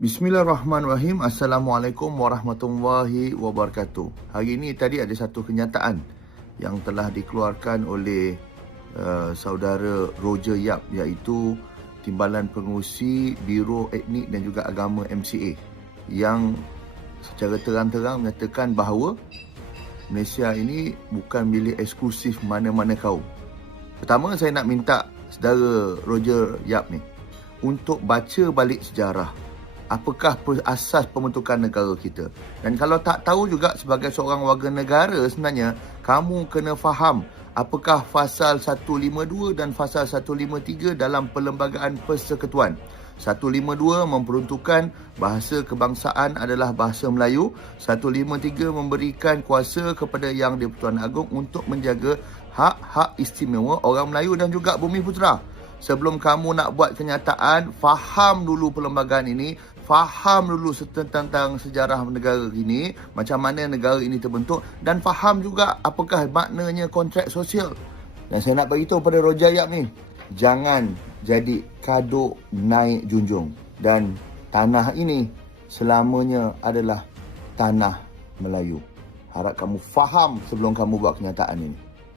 Bismillahirrahmanirrahim. Assalamualaikum warahmatullahi wabarakatuh. Hari ini tadi ada satu kenyataan yang telah dikeluarkan oleh uh, saudara Roger Yap iaitu Timbalan Pengurusi Biro Etnik dan juga Agama MCA yang secara terang-terang menyatakan bahawa Malaysia ini bukan milik eksklusif mana-mana kaum. Pertama saya nak minta saudara Roger Yap ni untuk baca balik sejarah apakah asas pembentukan negara kita. Dan kalau tak tahu juga sebagai seorang warga negara sebenarnya kamu kena faham apakah fasal 152 dan fasal 153 dalam perlembagaan persekutuan. 152 memperuntukkan bahasa kebangsaan adalah bahasa Melayu. 153 memberikan kuasa kepada Yang di-Pertuan Agong untuk menjaga hak-hak istimewa orang Melayu dan juga bumi putera sebelum kamu nak buat kenyataan, faham dulu perlembagaan ini, faham dulu tentang sejarah negara ini, macam mana negara ini terbentuk dan faham juga apakah maknanya kontrak sosial. Dan saya nak beritahu pada Roja Yap ni, jangan jadi kaduk naik junjung dan tanah ini selamanya adalah tanah Melayu. Harap kamu faham sebelum kamu buat kenyataan ini.